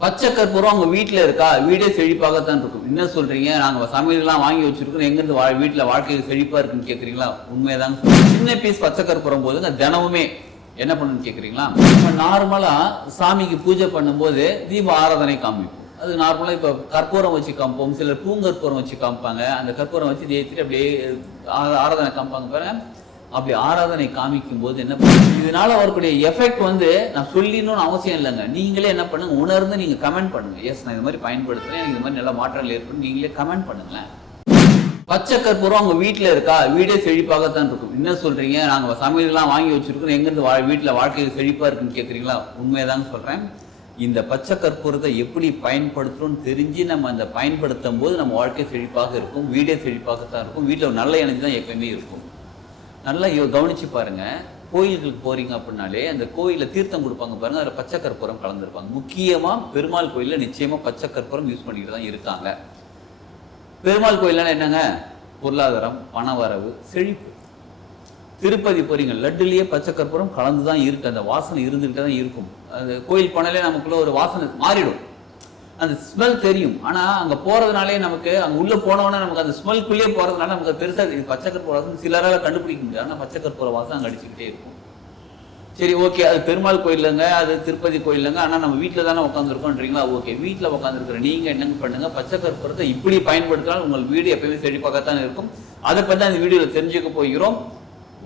பச்சை கற்பூரம் உங்க வீட்டுல இருக்கா? வீடே செழிப்பாகத்தான் இருக்கும். என்ன சொல்றீங்க? நாங்க சமையல்லாம் வாங்கி வச்சிருக்கோம், எங்கிருந்து வீட்டுல வாழ்க்கை செழிப்பா இருக்குன்னு கேக்குறீங்களா? உண்மையதாங்க சொல்றேன். சின்ன பீஸ் பச்சை கற்பூரம் போதுங்க தினமுமே என்ன பண்ணுன்னு கேக்குறீங்களா? நம்ம நார்மலா சாமிக்கு பூஜை பண்ணும்போது தீப ஆராதனை காமிப்போம். அது நார்மலா இப்ப கற்பூரம் வச்சு காமிப்போம், சிலர் பூங்கற்பூரம் வச்சு காமிப்பாங்க. அந்த கற்பூரம் வச்சு தேய்ச்சிட்டு அப்படியே ஆராதனை காமிப்பாங்க பாருங்க. அப்படி ஆராதனை காமிக்கும் போது என்ன பண்ணுங்க, இதனால வரக்கூடிய எஃபெக்ட் நான் சொல்லிடணும்னு அவசியம் இல்லைங்க. நீங்களே என்ன பண்ணுங்க, உணர்ந்து நீங்க கமெண்ட் பண்ணுங்க. எஸ், நான் இது மாதிரி பயன்படுத்துறேன், எனக்கு இது மாதிரி நல்ல மாற்றங்கள் ஏற்படும், நீங்களே கமெண்ட் பண்ணுங்களேன். பச்சை கற்பூரம் உங்க வீட்டுல இருக்கா? வீடே செழிப்பாகத்தான் இருக்கும். என்ன சொல்றீங்க? நாங்க சமையல்லாம் வாங்கி வச்சிருக்கோம், எங்கிருந்து வீட்டுல வாழ்க்கை செழிப்பா இருக்குன்னு கேக்குறீங்களா? உண்மையதாங்க சொல்றேன். இந்த பச்சை கற்பூரத்தை எப்படி பயன்படுத்துறோம்னு தெரிஞ்சு நம்ம அந்த பயன்படுத்தும் போது நம்ம வாழ்க்கை செழிப்பாக இருக்கும், வீடே செழிப்பாகத்தான் இருக்கும், வீட்டுல ஒரு நல்ல எனர்ஜி தான் எப்பயுமே இருக்கும். நல்லா கவனிச்சு பாருங்க. கோயில்களுக்கு போறீங்க அப்படின்னாலே அந்த கோயில தீர்த்தம் கொடுப்பாங்க பாருங்க, அதில் பச்சை கற்பூரம் கலந்துருப்பாங்க. முக்கியமா பெருமாள் கோயில்ல நிச்சயமா பச்சை கற்பூரம் யூஸ் பண்ணிட்டு தான் இருக்காங்க. பெருமாள் கோயில்னா என்னங்க? பொருளாதாரம், பணவரவு, செழிப்பு. திருப்பதி போறீங்க, லட்டுலயே பச்சை கற்பூரம் கலந்துதான் இருக்கு, அந்த வாசனை இருந்துகிட்டே தான் இருக்கும். அந்த கோயில் போனாலே நமக்குள்ள ஒரு வாசனை மாறிடும், அந்த ஸ்மெல் தெரியும். ஆனா அங்க போறதுனாலே நமக்கு அங்க உள்ள போனோன்னா நமக்கு அந்த ஸ்மெல்குள்ளேயே போறதுனால நமக்கு பெருசா பச்சை கற்பூர வாசம் சிலரால கண்டுபிடிக்க முடியாது. ஆனா பச்சை கற்பூர வாசம் அங்க அடிச்சுக்கிட்டே இருக்கும். சரி, ஓகே, அது பெருமாள் கோயிலுங்க, அது திருப்பதி கோயிலுங்க, ஆனா நம்ம வீட்டுல தானே உட்காந்துருக்கோன்றீங்களா? ஓகே, வீட்டுல உட்காந்துருக்கிற நீங்க என்னங்க பண்ணுங்க, பச்சை கற்பூரத்தை இப்படி பயன்படுத்தினால் உங்கள் வீடு எப்பயுமே செழிப்பாகத்தான் இருக்கும். அதை பத்தி அந்த வீடியோல தெரிஞ்சுக்க போகிறோம்.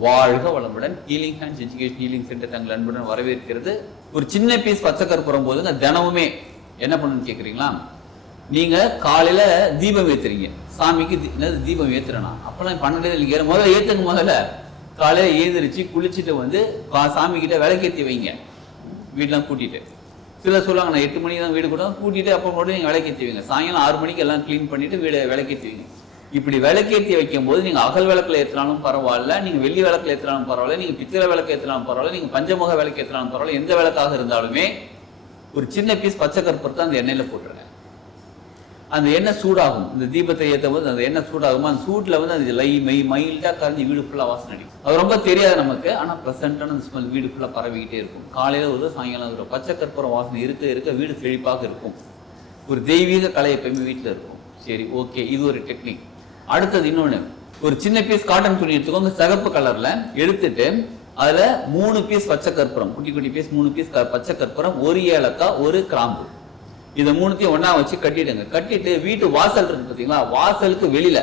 வாழ்க வளமுடன். Healing hands education healing centre தங்கள் அன்புடன் வரவேற்கிறது. ஒரு சின்ன பீஸ் பச்சை கற்பூரம் போதுங்க தினமுமே என்ன பண்ணுன்னு கேக்குறீங்களா? நீங்க காலையில தீபம் ஏத்துறீங்க, சாமிக்கு தீபம் ஏத்துறனா? அப்பெல்லாம் பண்ணதே இல்லைங்க. முதல்ல ஏத்துங்க. முதல்ல காலையில ஏந்திரிச்சு குளிச்சுட்டு சாமி கிட்ட விளக்கேற்றி வைங்க, வீடெல்லாம் கூட்டிட்டு. சிலர் சொல்லுவாங்க, நான் 8 மணிக்கு தான் வீடு கூட கூட்டிட்டு அப்போ மட்டும் நீங்க விளக்கேற்றி வைங்க. சாயங்காலம் 6 மணிக்கு எல்லாம் கிளீன் பண்ணிட்டு வீடு விளக்கேற்றி வைங்க. இப்படி விளக்கேற்றி வைக்கும் போது நீங்க அகல் விளக்குல ஏற்றினாலும் பரவாயில்ல, நீங்க வெள்ளி விளக்குல ஏற்றினாலும் பரவாயில்ல, நீங்க பித்திரை விளக்கு ஏற்றினாலும் பரவாயில்ல, நீங்க பஞ்சமுக விளக்கு ஏற்றினாலும் பரவாயில்ல, எந்த விளக்காக இருந்தாலுமே ஒரு சின்ன பீஸ் பச்சை கற்பூரத்தை அந்த எண்ணெயில போட்டுருங்க. அந்த எண்ணெய் சூடாகும். இந்த தீபத்தை ஏற்றும் போது அந்த எண்ணெய் சூடாகும். அந்த சூட்ல அது மைல்டா கரைஞ்சி வீடு ஃபுல்லா வாசனை அடிக்கும். அது ரொம்ப தெரியாது நமக்கு, ஆனா ப்ரெசென்டான அந்த ஸ்மெல் வீடு ஃபுல்லா பரவிக்கிட்டே இருக்கும். காலையில ஒரு சாயங்காலம் ஒரு பச்சை கற்பூரம் வாசனை இருக்க இருக்க வீடு செழிப்பாக இருக்கும். ஒரு தெய்வீக கலை எப்பயுமே வீட்டுல இருக்கும். சரி, ஓகே, இது ஒரு டெக்னிக். அடுத்தது இன்னொன்னு, ஒரு சின்ன பீஸ் காட்டன் துணி எடுத்துக்கோங்க, சிகப்பு கலர்ல எடுத்துட்டு அதுல 3 பீஸ் பச்சை கற்பூரம், குட்டி குட்டி பீஸ் 3 பீஸ் பச்சை கற்பூரம், 1 ஏலக்காய், 1 கிராம்பு, இதை 3த்தையும் ஒண்ணா வச்சு கட்டிடுங்க. கட்டிட்டு வீட்டு வாசல் இருக்கு பார்த்தீங்களா, வாசலுக்கு வெளியில,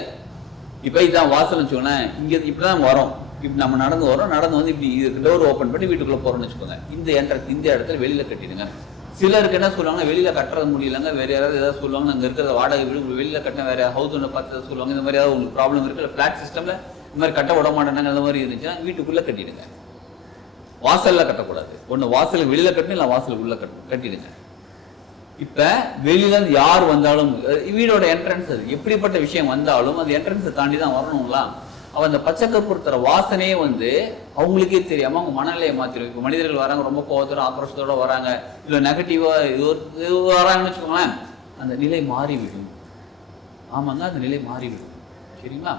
இப்ப இதான் வாசல் வச்சுக்கோங்களேன், இங்க இப்படிதான் வரோம், இப்படி நம்ம நடந்து வரோம், நடந்து இப்படி டோர் ஓப்பன் பண்ணி வீட்டுக்குள்ள போறோம்னு வச்சுக்கோங்க. இந்த இடத்துல வெளியில கட்டிடுங்க. சிலருக்கு என்ன சொல்லுவாங்கன்னா, வெளியில கட்டுறது முடியலங்க, வேற யாராவது ஏதாவது சொல்லுவாங்க, அங்க இருக்கிற வாடகை வீடு வெளியில கட்ட வேற ஹவுஸ் ஒன்றை பார்த்து சொல்லுவாங்க, இந்த மாதிரி ஏதாவது உங்களுக்கு ப்ராப்ளம் இருக்கு, பிளாட் சிஸ்டம்ல இந்த மாதிரி கட்ட விட மாட்டேனாங்க, அந்த மாதிரி இருந்துச்சுன்னா வீட்டுக்குள்ள கட்டிடுங்க. வாசல்ல கட்டக்கூடாது. ஒண்ணு வாசலுக்கு வெளியில கட்டணும், இல்லை வாசலுக்கு உள்ள கட்டிடுங்க. இப்ப வெளியில இருந்து யார் வந்தாலும் வீடோட என்ட்ரன்ஸ், அது எப்படிப்பட்ட விஷயம் வந்தாலும் அது என்ட்ரன்ஸை தாண்டி தான் வரணுங்களா? அவன் அந்த பச்சை கற்பூரத்தோட வாசனையே அவங்களுக்கே தெரியாம அவங்க மனநிலையை மாத்திரும். இப்ப மனிதர்கள் வராங்க, ரொம்ப கோபத்தோட ஆக்ரோஷத்தோட வராங்க, இல்ல நெகட்டிவா வராங்கன்னு வச்சுக்கோங்களேன், அந்த நிலை மாறிவிடும். ஆமாங்க, அந்த நிலை மாறிவிடும். சரிங்களா?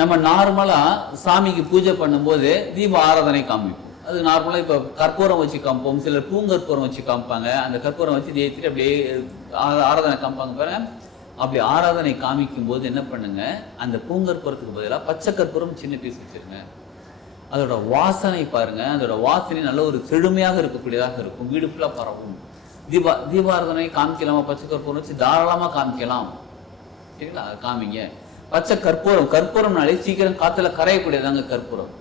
நம்ம நார்மலா சாமிக்கு பூஜை பண்ணும்போது தீப ஆராதனை காமிப்போம். அது நார்மலா இப்ப கற்பூரம் வச்சு காமிப்போம், சிலர் பூங்கற்பூரம் வச்சு காமிப்பாங்க. அந்த கற்பூரம் வச்சு தேய்ச்சிட்டு அப்படியே ஆராதனை காமிப்பாங்க பாருங்க. அப்படி ஆராதனை காமிக்கும் போது என்ன பண்ணுங்க, அந்த பூங்கற்பூரத்துக்கு பதிலாக பச்சை கற்பூரம் சின்ன பீஸ் வச்சிருங்க. அதோட வாசனை பாருங்க, அதோட வாசனை நல்ல ஒரு செழுமையாக இருக்கக்கூடியதாக இருக்கும், வீடு ஃபுல்லா பரவும். தீபாராதனை காமிக்கலாமா? பச்சை கற்பூரம் வச்சு தாராளமா காமிக்கலாம். சரிங்களா? காமிங்க. பச்சை கற்பூரம்னாலே சீக்கிரம் காத்துல கரையக்கூடியதாங்க கற்பூரம்.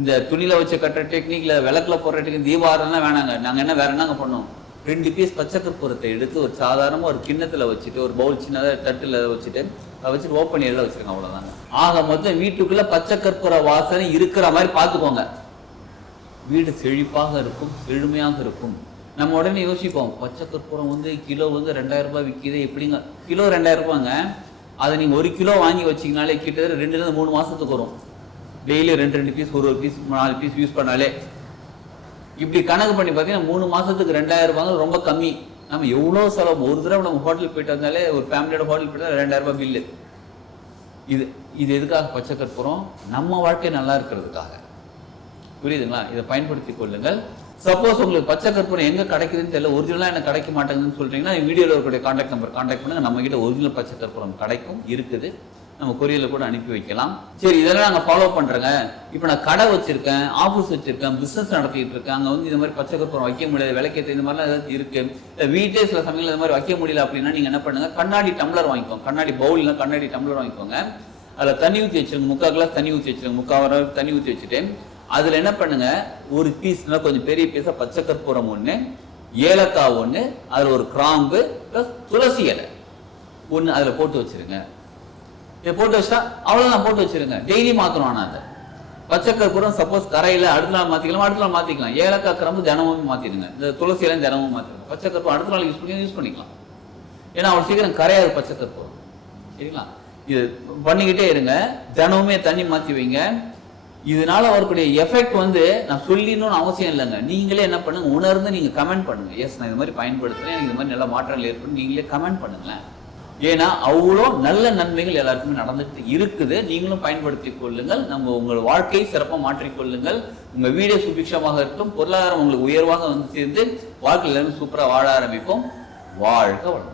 இந்த துணியில வச்சு கட்டுற டெக்னிக்ல, விளக்குல போடுற டெக்னிக், தீபாராதனை வேணாங்க. நாங்க என்ன வேற என்னங்க பண்ணோம், 2 பீஸ் பச்சை கற்பூரத்தை எடுத்து ஒரு சாதாரணமா ஒரு கிண்ணத்துல வச்சுட்டு, ஒரு பவுல் சின்னதா தட்டுல வச்சுட்டு ஓப்பன் ஏரியால வச்சிருக்கோம், அவ்வளவுதாங்க. ஆக மொத்தம் வீட்டுக்குள்ள பச்சை கற்பூர வாசனை இருக்கிற மாதிரி பாத்துக்கோங்க, வீடு செழிப்பாக இருக்கும், செழுமையாக இருக்கும். நம்ம உடனே யோசிப்போம், பச்சை கற்பூரம் கிலோ 2000 ரூபாய் விற்கிது, எப்படிங்க கிலோ 2000 ரூபாங்க? அதை நீங்க 1 கிலோ வாங்கி வச்சீங்கனாலே கிட்டத்தட்ட 2 ல இருந்து 3 மாசத்துக்கு வரும். டெய்லி 2 பீஸ், ஒரு பீஸ், 4 பீஸ் யூஸ் பண்ணாலே இப்படி கணக்கு பண்ணி பார்த்தீங்கன்னா 3 மாசத்துக்கு 2000 ரூபாய் ரொம்ப கம்மி. நம்ம எவ்வளோ செலவு, ஒரு தடவை நம்ம ஹோட்டல் போயிட்டு வந்தாலே, ஒரு ஃபேமிலியோட ஹோட்டல் போயிட்டு 2000 ரூபாய் பில்லு. இது எதுக்காக? பச்சை கற்பூரம் நம்ம வாழ்க்கை நல்லா இருக்கிறதுக்காக. புரியுதுங்களா? இதை பயன்படுத்திக் கொள்ளுங்கள். சப்போஸ் உங்களுக்கு பச்சை கற்பூரம் எங்க கிடைக்குதுன்னு தெரியல, ஒரிஜினலா எனக்கு கிடைக்க மாட்டேங்குதுன்னு சொல்றீங்கன்னா வீடியோல இருக்கக்கூடிய கான்டாக்ட் நம்பர் கான்டாக்ட் பண்ணுங்க. நம்ம கிட்ட ஒரிஜினல் பச்சை கற்பூரம் கிடைக்கும், இருக்குது. நம்ம கொரியர்ல கூட அனுப்பி வைக்கலாம். சரி, இதெல்லாம் நாங்க ஃபாலோ பண்றேங்க. இப்போ நான் கடை வச்சிருக்கேன், ஆஃபீஸ் வச்சிருக்கேன், பிசினஸ் நடத்திட்டு இருக்கேன். அங்க இந்த மாதிரி பச்சை கற்பூரம் வைக்க முடியாது, விளக்கேற்ற இந்த மாதிரிலாம் ஏதாவது இருக்கு, இல்லை வீட்டே சில சமயங்கள் இந்த மாதிரி வைக்க முடியல அப்படின்னா நீங்க என்ன பண்ணுங்க, கண்ணாடி டம்ளர் வாங்கிக்கோங்க. கண்ணாடி பவுல்ல கண்ணாடி டம்ளர் வாங்கிக்கோங்க. அதுல தண்ணி ஊற்றி வச்சிருங்க, 3/4 கிளாஸ் தண்ணி ஊற்றி வச்சிருங்க. 3/4 வரை தண்ணி ஊற்றி வச்சுட்டு அதுல என்ன பண்ணுங்க, ஒரு பீஸ்னா கொஞ்சம் பெரிய பீஸா பச்சை கற்பூரம் 1, ஏலக்காய் 1, அதுல ஒரு கிராம்பு பிளஸ் துளசி இலை 1 அதுல போட்டு வச்சிருங்க. இதை போட்டு வச்சா அவ்வளவுதான், போட்டு வச்சிருங்க. டெய்லி மாத்தணும். ஆனா அந்த பச்சை கற்பூரம் சப்போஸ் கரையில அடுத்த நாள் மாத்திக்கலாம், அடுத்த நாள் மாத்திக்கலாம். ஏலக்காய் கிராம்பு தினமும் மாத்திடுங்க. இந்த துளசி இலை தினமும் மாத்திடுங்க. பச்சை கற்பூரம் அடுத்த நாள் யூஸ் பண்ணிக்கலாம். ஏன்னா அவ்வளவு சீக்கிரம் கரையாது பச்சை கற்பூரம். சரிங்களா? இது பண்ணிக்கிட்டே இருங்க. தினமுமே தண்ணி மாத்தி வைங்க. இதனால வரக்கூடிய எஃபெக்ட் நான் சொல்லிடணும்னு அவசியம் இல்லைங்க. நீங்களே என்ன பண்ணுங்க, உணர்ந்து நீங்க கமெண்ட் பண்ணுங்க. எஸ், நான் இது மாதிரி பயன்படுத்துறேன், எனக்கு இது மாதிரி நல்ல மாற்றங்கள் ஏற்படும், நீங்களே கமெண்ட் பண்ணுங்களேன். ஏன்னா அவ்வளோ நல்ல நன்மைகள் எல்லாருக்குமே நடந்துட்டு இருக்குது. நீங்களும் பயன்படுத்திக் கொள்ளுங்கள். உங்கள் வாழ்க்கையை சிறப்பாக மாற்றிக்கொள்ளுங்கள். உங்க வீடே சுபிக்ஷமாக இருக்கும், பொருளாதாரம் உங்களுக்கு உயர்வாக சேர்ந்து வாழ்க்கையில் எல்லாரும் சூப்பராக வாழ ஆரம்பிப்போம். வாழ்க வளம்.